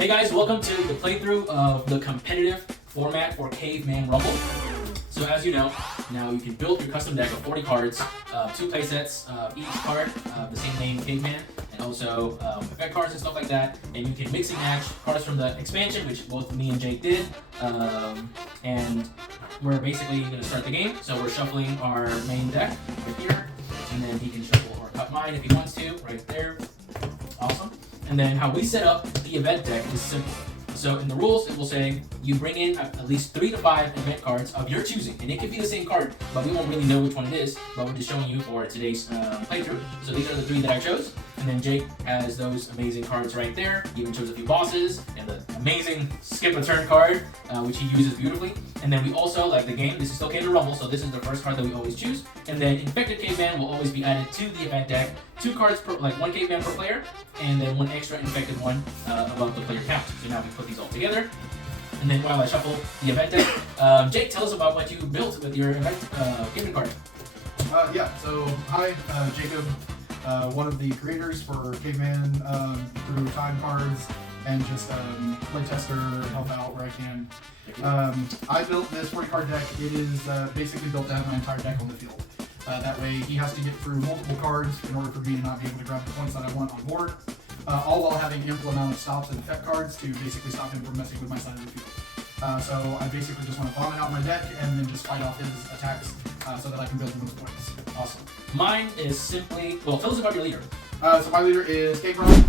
Hey guys, welcome to the playthrough of the competitive format for Caveman Rumble. So as you know, now you can build your custom deck of 40 cards, 2 playsets, each card, the same name Caveman, and also effect cards and stuff like that. And you can mix and match cards from the expansion, which both me and Jake did. And we're basically going to start the game. So we're shuffling our main deck right here, and then he can shuffle or cut mine if he wants to, right there. Awesome. And then how we set up the event deck is simple. So in the rules, it will say you bring in at least 3 to 5 event cards of your choosing. And it could be the same card, but we won't really know which one it is, but we're just showing you for today's playthrough. So these are the 3 that I chose. And then Jake has those amazing cards right there. He even chose a few bosses and the amazing skip a turn card, which he uses beautifully. And then we also, like the game, this is still Caveman Rumble, so this is the first card that we always choose. And then Infected Caveman will always be added to the event deck. 2 cards per, like 1 Caveman per player, and then 1 extra infected one above the player count. So now we put these all together. And then while I shuffle the event deck, Jake, tell us about what you built with your event Caveman card. So hi, Jacob, one of the creators for Caveman through time cards and just playtester, help out where I can. I built this 40 card deck. It is basically built to have my entire deck on the field. That way he has to get through multiple cards in order for me to not be able to grab the points that I want on board. All while having ample amount of stops and effect cards to basically stop him from messing with my side of the field. So I basically just want to bomb it out my deck and then just fight off his attacks so that I can build the most points. Awesome. Mine is simply, well, tell us about your leader. So my leader is Caveman.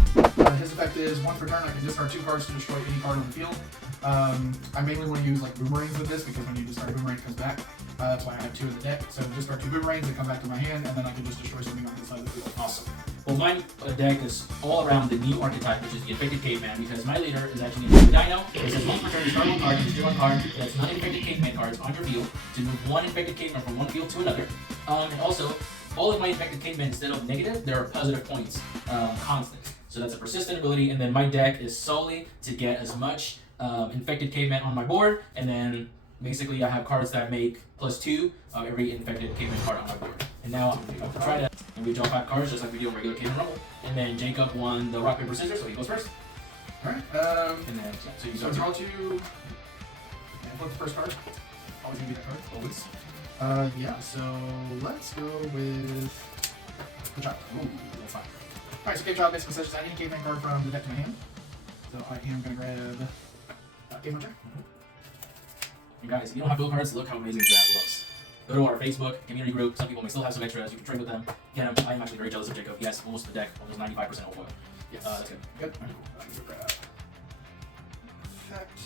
His effect is 1 per turn. I can discard 2 cards to destroy any card on the field. I mainly want to use like boomerangs with this because when you discard a boomerang, it comes back. That's why I have 2 in the deck. So discard 2 boomerangs and come back to my hand, and then I can just destroy something on the side of the field. Awesome. Well, my deck is all around the new archetype, which is the Infected Caveman, because my leader is actually going to be Dino. It says 1 per turn, discard 1 card, and destroy 1 card that's not Infected Caveman cards on your field to move 1 Infected Caveman from one field to another. And also, all of my Infected Cavemen, instead of negative, there are positive points, constant. So that's a persistent ability, and then my deck is solely to get as much Infected Caveman on my board, and then basically I have cards that make +2 of every Infected Caveman card on my board. And now I'm going to try that, and we draw 5 cards just like we do in regular Caveman Rumble. And then Jacob won the rock, paper, scissors, so he goes first. Alright, and then, so you draw 2, and flip the first card. Always going to be that card, always. So let's go with the child. Ooh, that's fine. Alright, so Cave Child basically says just add any Caveman card from the deck to my hand. So I am going to grab Caveman Chair. You guys, you don't have build cards, look how amazing that looks. Go to our Facebook community group. Some people may still have some extras. You can trade with them. Get them. I am actually very jealous of Jacob. He has almost the deck, almost 95% old foil. Yes. That's good. Good. I'm going to grab effect.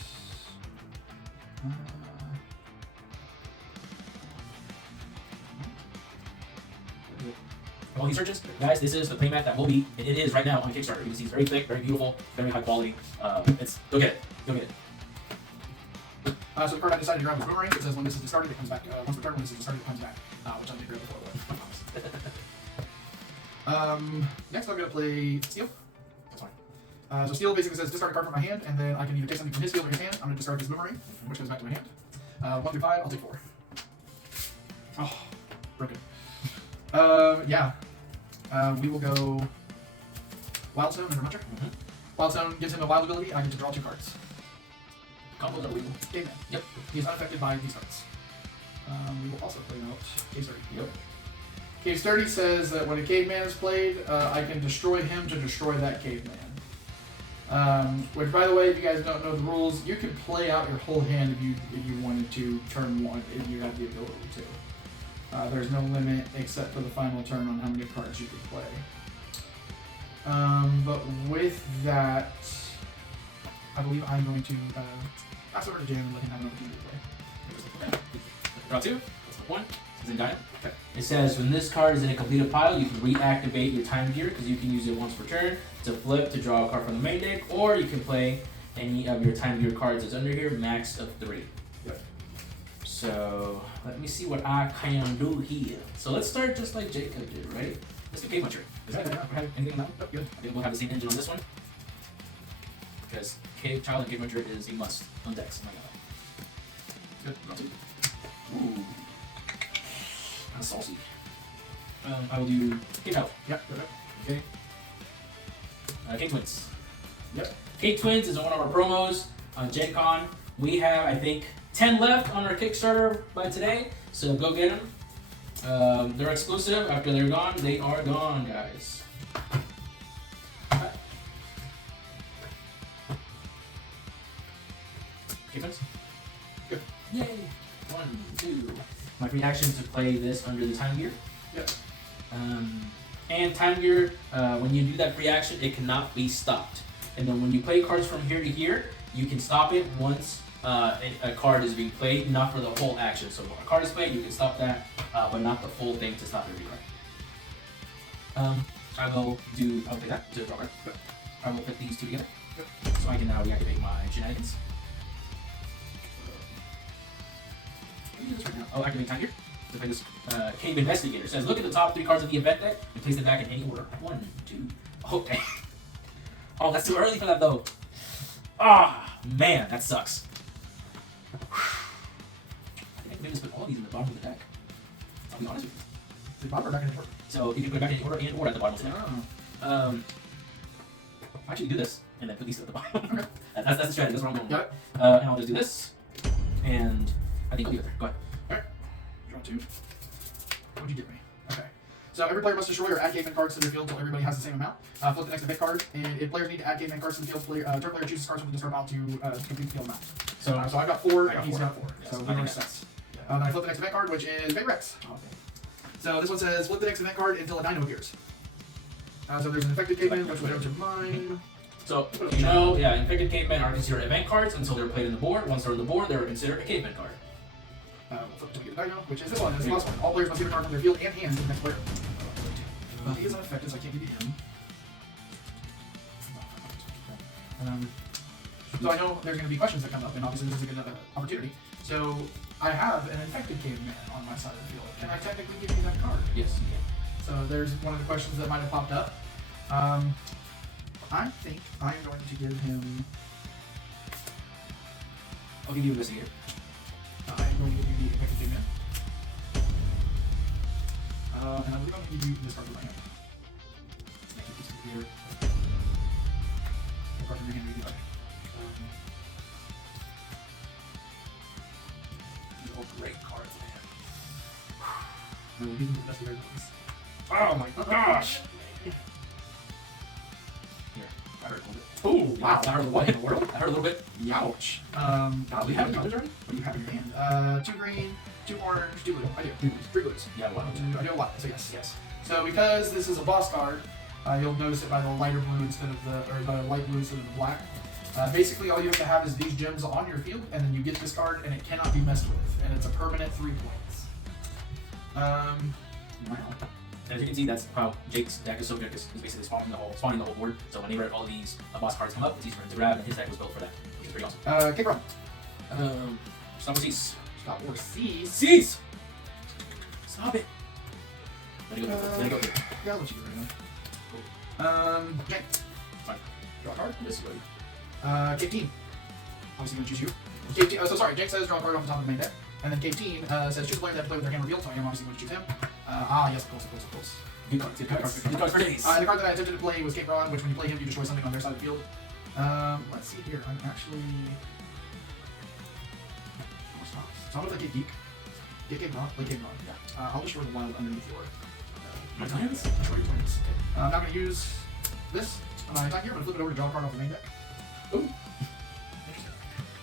While he searches, guys, this is the playmat that will be, and it is right now on Kickstarter. You can see it's very thick, very beautiful, very high quality. Go get it. Go get it. So the card I decided to grab was Boomerang. It says when this is discarded, it comes back. Once returned, when this is discarded, it comes back. Which I did grab before. Next, I'm going to play Steel. That's fine. So Steel basically says discard a card from my hand, and then I can either take something from his field or his hand. I'm going to discard his Boomerang, which goes back to my hand. 1 through 5, I'll take 4. Oh, broken. We will go Wildstone and Muncher. Wildstone gives him a wild ability, and I get to draw 2 cards. Combos are weak. Caveman. Yep. He is unaffected by these cards. We will also play out Cave Sturdy. Yep. Cave Sturdy says that when a Caveman is played, I can destroy him to destroy that Caveman. Which, by the way, if you guys don't know the rules, you can play out your whole hand if you wanted to turn 1, if you have the ability to. There's no limit except for the final turn on how many cards you can play. But with that, I believe I'm going to pass over to Jim and let him have an opportunity to play. Draw 2. That's the 1. It's in Dino. Okay. It says when this card is in a completed pile, you can reactivate your time gear because you can use it once per turn to flip to draw a card from the main deck, or you can play any of your time gear cards that's under here, max of 3. Yep. So let me see what I can do here. So let's start just like Jacob did, right? Let's do Cave Muncher. Does that have anything on that? Yep, good. I think we'll have the same engine on this one. Because Cave Child and Cave Muncher is a must on decks. Oh my god. Good. Not too. Ooh. Kind of saucy. I will do Cave Child. Yep, good. Okay. King Twins. Yep. Cake Twins is one of our promos on Gen Con. We have, I think, 10 left on our Kickstarter by today, so go get them. They're exclusive. After they're gone, they are gone, guys. Cake Twins? Good. Yay! 1, 2. My free action to play this under the time gear. Yep. And time gear, when you do that free action, it cannot be stopped. And then when you play cards from here to here, you can stop it once a card is being played, not for the whole action. So when a card is played, you can stop that, but not the full thing to stop every card. I'll play that to draw card. I will put these two together. So I can now reactivate my shenanigans. I'll activate time gear to play this Cave Investigator. It says look at the top 3 cards of the event deck and place them back in any order. 1, 2. Oh, dang. Oh, that's too early for that though. Ah, man, that sucks. I think I can maybe just put all these in the bottom of the deck. I'll be honest with you. The bottom or back in the order? So you can put it back in order and or at the bottom of the deck. Oh. Actually do this and then put these at the bottom. Okay. That's the strategy. That's what I'm going Got with. it. And I'll just do this. And I think I'll do it there. Go ahead. Alright. Draw 2. What'd you give me? Okay. So every player must destroy or add caveman cards to their field until everybody has the same amount. Flip the next event card, and if players need to add caveman cards to the field, turn player chooses cards from the discard pile to complete the field amount. So I've got 4, and he's got 4. Yes, So I we think are that's- sets. Then I flip the next event card, which is Big Rex. Okay. So this one says flip the next event card until a dino appears. So there's an infected caveman, which will go to mine. So, you know, yeah, infected cavemen are considered event cards until they're played in the board. Once they're on the board, they're considered a caveman card. We'll flip to get the dino, which is this one. This is the last one. All players must give a card from their field and hand to the next player. He is unaffected, so I can't give you him. So I know there's going to be questions that come up, and obviously this is a good opportunity. So I have an infected caveman on my side of the field. Can I technically give you that card? Yes, you So there's one of the questions that might have popped up. I think I'm going to give him. can. I'll give you a investigator. I'm going to give you the infected caveman. And I believe I'm going to give you this card from my hand. Thank you, piece of paper. What card from your hand do you like? These are all great cards, man. No, we'll give him the best of everyone's. Oh my gosh! Here, I heard a little bit. Oh, wow. I heard what in the world? I heard a little bit. Youch. God, we have any colors already? What do you have in your hand? 2 green, 2 orange, 2 blue. I do. 3 blues. Yeah, one. I do a lot, so yes. Yes. So because this is a boss card, you'll notice it by the lighter blue instead of the light blue instead of the black. Basically, all you have to have is these gems on your field, and then you get this card, and it cannot be messed with, and it's a permanent 3 points. Wow. As you can see, that's how Jake's deck is so good. It's basically spawning the whole board. So whenever all these boss cards come up, it's easy for him to grab, and his deck was built for that, which is pretty awesome. Kick run. Stop or cease. Stop or cease. Cease! Stop it! Let it go. Let it go. Yeah, I'll let you do it right now. Jake. Fine. Draw a card. This way. Cave team. Obviously, going to choose you. Cave team. So sorry, Jake says draw a card off the top of the main deck. And then Cave team says choose a player that play with their hand revealed, so I am obviously going to choose him. Yes, of course. Good cards. Good cards. Good cards for days. The card that I attempted to play was Cape Ron, which when you play him, you destroy something on their side of the field. Let's see here. I'm actually. So I'm going to play Cape Geek. Get Cape Ron, play Cape Ron. Yeah. I'll destroy the wild underneath your. My plans? Destroy your plans. I'm now going to use this on my attack here. I'm going to flip it over to draw a card off the main deck. Ooh. Interesting.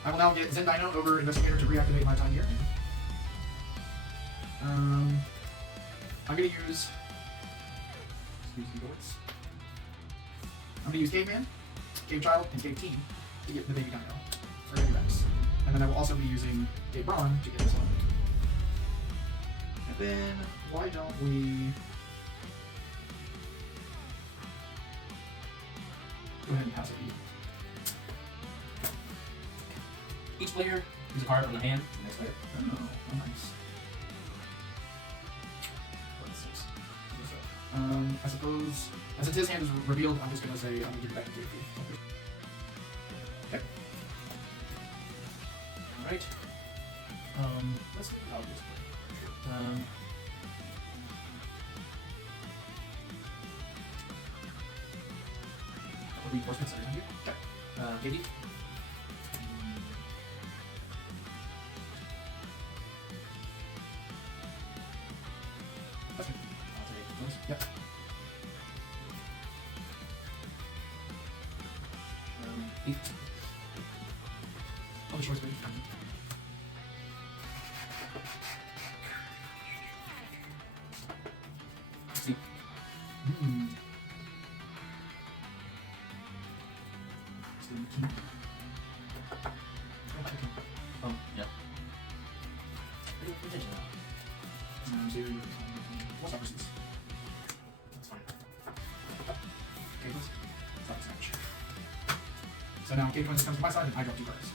I will now get Zen Dino over Investigator to reactivate my time here. I'm going to use. I'm going to use Caveman, Cave Child, and Cave Team to get the baby dino, or baby Rex. And then I will also be using Cave Brawn to get this one. And then, why don't we go ahead and pass it to you. Each player use a card from the hand. The next player. Oh, nice. I suppose, since his hand is revealed, I'm just going to say, I'm going to give it back to JP. Okay. Alright. Let's see how this Reinforcements on your hand here. Okay. KD. That's good. I'll take those. Yep. Eight. I'll be short screen. See. Hmm. Yeah. What's up, receipts? That's fine. Okay, let's stop this match. So now, Cave comes to my side, and I drop 2 cards.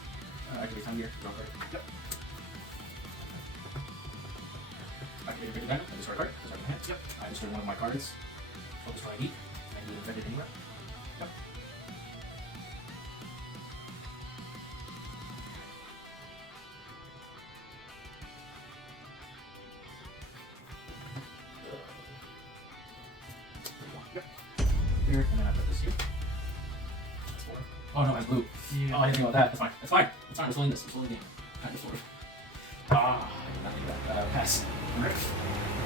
Activate time here. Draw card. Yep. Activate a bigger diamond. I discard a card. Discard my hand. Yep. I destroy one of my cards. Focus what I need. I can defend it anywhere. Yep. Yep. Here, and then I put this here. That's 4. Oh no, I have blue. Yeah. Oh, I didn't think about that. That's fine. That's fine. That's fine. We're slowing this. We're slowing the game. I just 4. Ah, I did not think of that. Pass. Alright.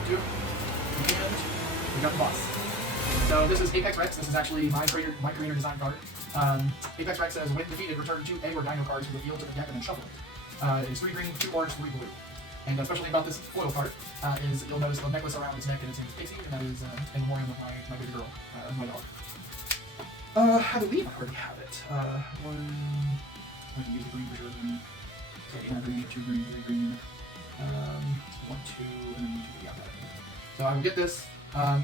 2. And we got the boss. So this is Apex Rex. This is actually my creator design card. Apex Rex says, when defeated, return 2 egg or dino cards from the field to the deck and then shuffle it. It's 3 green, 2 orange, 3 blue. And especially about this foil card is you'll notice the necklace around its neck and its name is Pixie, and that is in memoriam of my baby girl, my dog. I believe I already have it. One. I can use the green for sure. Then. So 1 green, 2 green, 3 green. 1, 2, and then 2. Yeah, got it. So I will get this.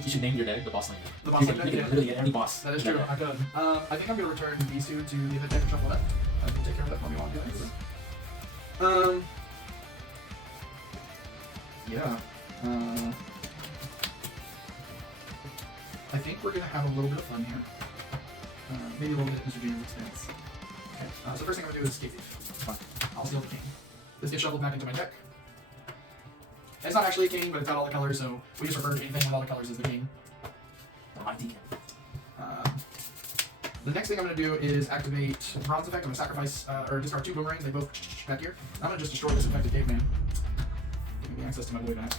You should name your deck the boss lane. The boss You lane can deck, yeah. literally get any boss. That is in true. deck. I could. I think I'm going to return these 2 to the event deck and shuffle that. I can take care of that for me while I'm doing this. Yeah. I think we're going to have a little bit of fun here. Maybe a little bit at Mr. Junior's expense. Okay. So first thing I'm going to do is Cave Thief. It's fine. I'll steal the king. This gets shuffled back into my deck. It's not actually a king, but it's got all the colors, so we just refer to anything with all the colors as the king. The mighty king. The next thing I'm going to do is activate Bronze Effect. I'm going to sacrifice or discard 2 boomerangs. They both back here. I'm going to just destroy this infected caveman. Give me access to my boy back.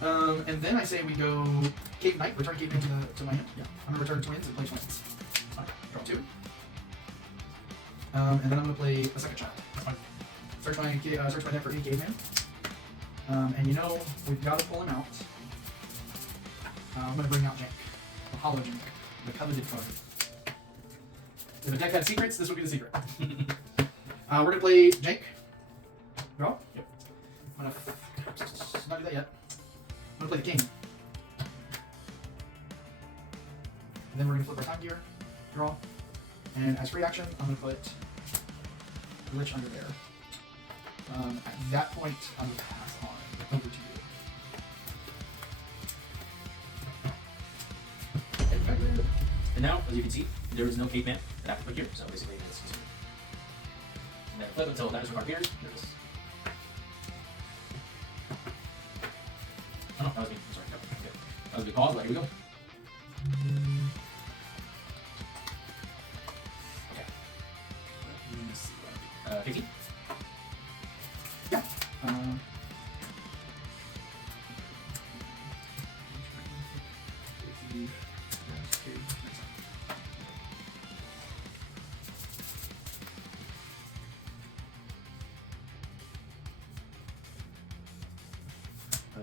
And then I say we go Cave Knight, return Cave Knight to my hand. Yeah. I'm going to return twins and play twins. Fine. Draw 2. And then I'm going to play a second child. Fine. Search my deck for any caveman. And you know, we've got to pull him out. I'm going to bring out Jank. The Hollow Jank. The coveted card. If a deck had secrets, this would be the secret. We're going to play Jank. Draw? Yep. I'm going to not do that yet. I'm going to play the king. And then we're going to flip our time gear. Draw. And as free action, I'm going to put Glitch under there. At that point, I'm going to pass on over to you. And now, as you can see, there is no caveman that I have to put here, so basically it's just. And then flip until dinosaur card appears. There it is. Oh no, that was me. I'm sorry. No, okay. That was a good pause, but here we go. Okay. Let me see what I do. 15? Yeah.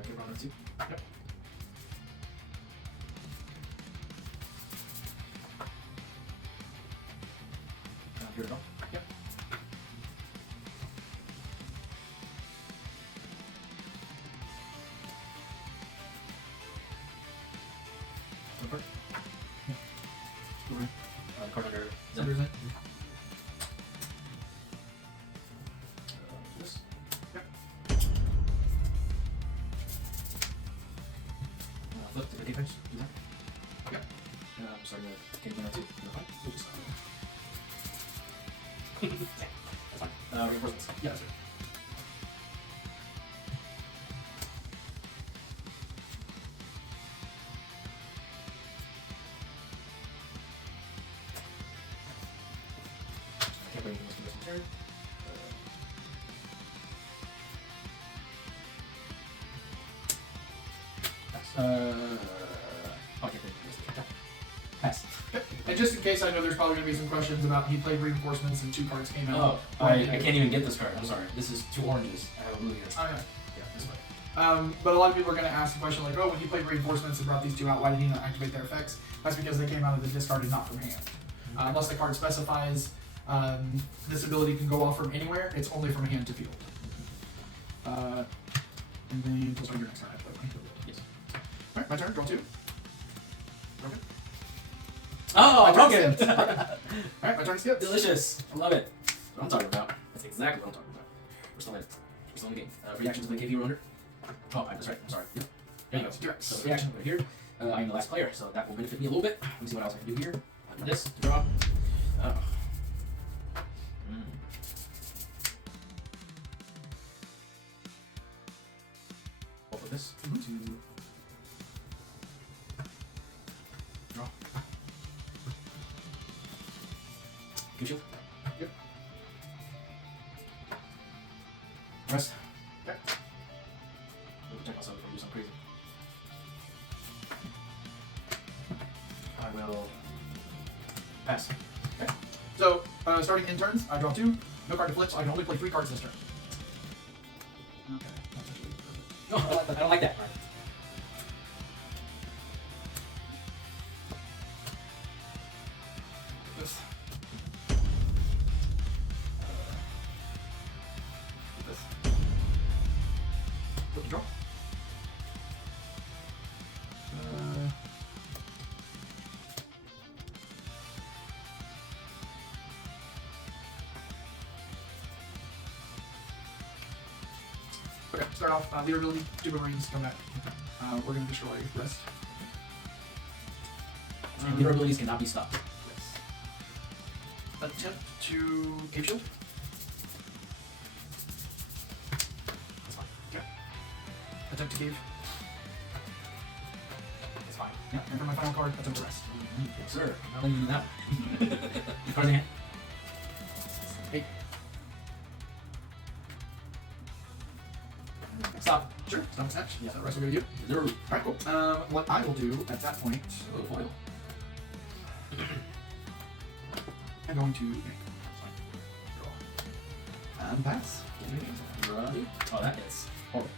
Get around that too. Yep. Here we go. Yep. One card. Yeah. Card under Under Zen. Zen. This. Yep. Flip to the defense. Do that. Yep. Sorry, can you do that too? No, fine. We'll just. That's fine. Reinforcements. Yeah, that's right. Can't bring this to this turn. Pass. Oh, I can't bring this to turn. Pass. Okay. And just in case, I know there's probably going to be some questions about he played reinforcements and 2 cards came out. Oh, I can't even get this card. I'm sorry. This is 2 oranges. I have a blue here. Oh, yeah. Yeah, this way. But a lot of people are going to ask the question like, oh, when he played reinforcements and brought these 2 out, why did he not activate their effects? That's because they came out of the discard and not from hand. Unless the card specifies this ability can go off from anywhere, it's only from hand to field. And then plus your next turn. Yes. Alright, my turn. Draw 2. Broken. Oh, broken. broken. Alright, my turn skips. Delicious. I love it. That's what I'm talking about. That's exactly what I'm talking about. We're still in it. We're still in the game. Reaction to the KV runner. Oh, that's right. I'm sorry. Yep. There you go. So reaction right here. I'm the last player, so that will benefit me a little bit. Let me see what else I can do here. I'll do this to draw. I'll put this to draw. Give shield. Yep. Rest. Okay. Let me protect myself before I do something crazy. I will pass. Okay. So, starting in turns, I draw 2. No card to flip, so I can only play 3 cards this turn. Okay. That's actually perfect. No, I don't like that. This. This. Flip the draw. Okay, start off, leader ability, 2 boomerangs, come back. We're going to destroy rest. And leader abilities cannot be stopped. Yes. Attempt to cave shield. That's fine. Okay. Attempt to cave. It's fine. Yeah, and for my final card, attempt to rest. Yes, sir. Not letting you do that. Your cards in hand. 8. Stop. Sure, stop snatch. Yeah. So rest will go to you. Zero. Alright, cool. What I will do at that point, Oh, foil. I'm going to draw. And pass. Ready? Oh, that hits. Horrible.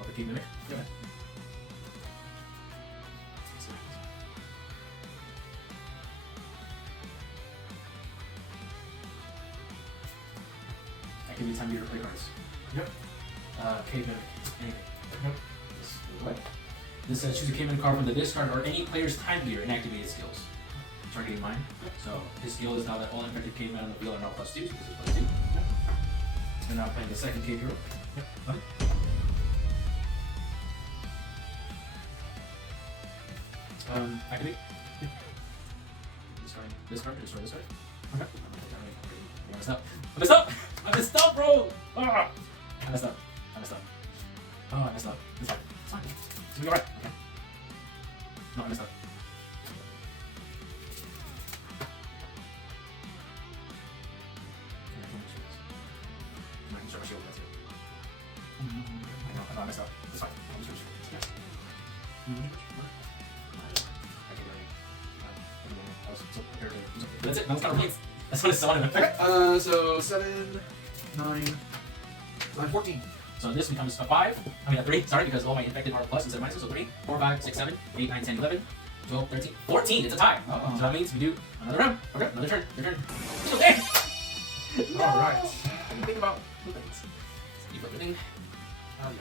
Oh, the Caveman. Yeah. That can be time to play cards. Yep. Caveman. Anything. Yep. This goes away. This says choose a Caveman card from the discard or any player's time leader and activate his skills. Targeting mine. So his skill is now that all infected cavemen on the field are now +2, so this is +2. Yep. And now I'm playing the second cave hero. Yep. Activate. Discarding this card, destroy this card. Okay. I messed up. I messed up! I messed up, bro! Ah! I messed up. I messed up. Oh, I messed up. It's fine. It's fine. It's gonna be alright. Okay. No, I messed up. I can show my shield, that's it. I know I messed up. It's fine. I'll just switch. I was so prepared to do something. That's it. That was kind of plates. That's what it sounded. Okay, so 7, 9, 14. So this becomes a 5. I mean a 3. Sorry, because all my infected are plus instead of minuses. So 3, 4, 5, 6, 7, 8, 9, 10, 11, 12, 13, 14. It's a tie. Uh-oh. So that means we do another round. Okay. Another turn. Your turn. It's okay. No. Alright. What do you think about blue things? Keep opening.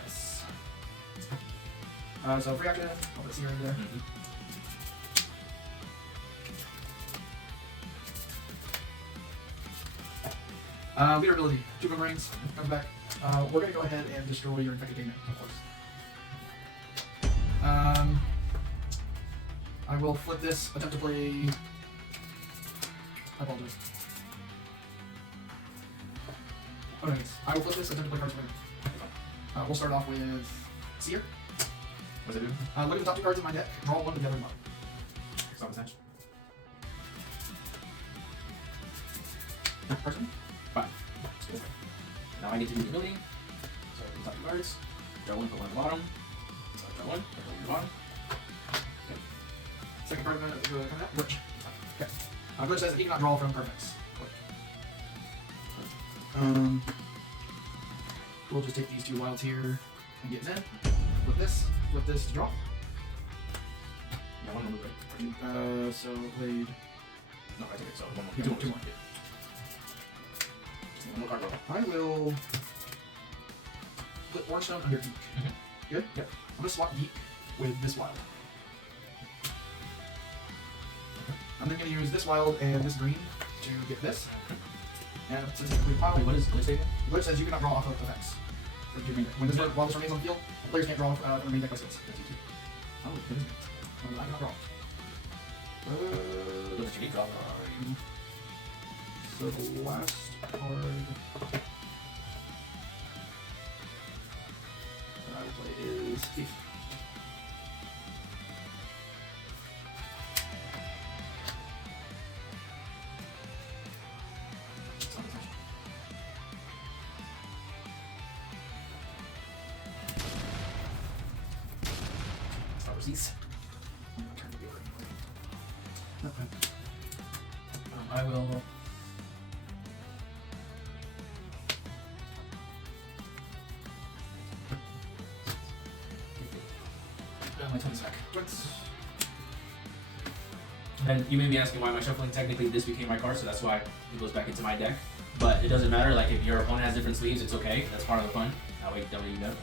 Yes. So free action, I'll put Seer in there. Leader ability, 2 boomerangs, comes back. We're going to go ahead and destroy your infected demon, of course. I will flip this, attempt to play. I apologize. Okay, I will flip this and then play cards with we'll start off with Seer. What's it do? Look at the top 2 cards in my deck, draw one together in bottom. Stop the snatch. Person? Fine. Now I get to do the ability. So the top 2 cards. Draw one, put one at the bottom. So draw one, put one at the bottom. Okay. Second card coming out? Glitch. Okay. Glitch says that he cannot draw from perfects. We'll just take these 2 wilds here and get Zen. Flip this to draw. Yeah, one more move, right? So played. No, I take it. So one more. 2 more. Just one more card roll. I will put Orange Stone under Geek. Good? Yep. I'm going to swap Geek with this wild. I'm then going to use this wild and this green to get this. And since it's a complete pile, Wait, what is Glitch say? Glitch says you cannot draw off of effects. When this while this remains on the field, players can't draw from the main deck by 6. That's easy. Oh, I cannot draw. Look at you need draw. So the last card that I will play is Thief. Stop receipts. I will. My 20 sec. And you may be asking why am I shuffling? Technically, this became my card, so that's why it goes back into my deck. But it doesn't matter. Like if your opponent has different sleeves, it's okay. That's part of the fun. That way you know.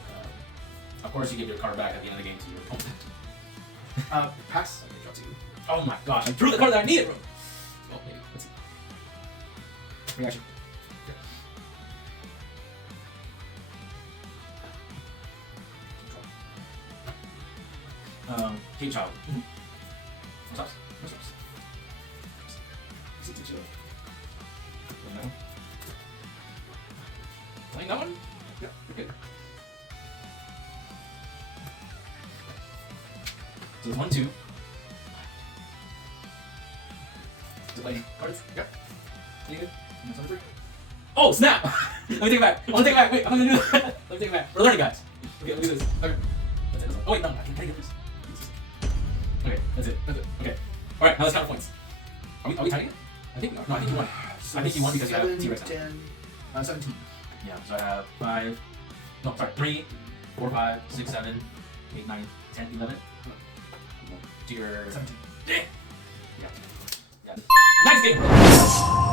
Of course, you give your card back at the end of the game to your opponent. Pass. Okay, draw 2. Oh my gosh! I drew the card that I needed, bro. Well, maybe. Let's see. Reaction. King Child. What's up? What's up? Easy to chill. Playing that one? Yeah, we're good. So it's 1, 2. To play cards? Yep. You good? And that's number 3. Oh, snap! Let me take it back. I want to take it back. Wait, I'm gonna do that. Let me take it back. We're learning, guys. Okay, let me do this. Okay. That's it. Oh, wait, no, I can get this. Okay, that's it. That's it. Okay. Alright, now let's count points. Are we tying it? I think we are. No, I think you won. So I think you won because you have 7, T-Rex now. 10, 17. Yeah, so I have 5. No, sorry, 3, 4, 5, 6, 7, 8, 9, 10, 11. To your 17. Dang! Yeah. Yeah. Nice game!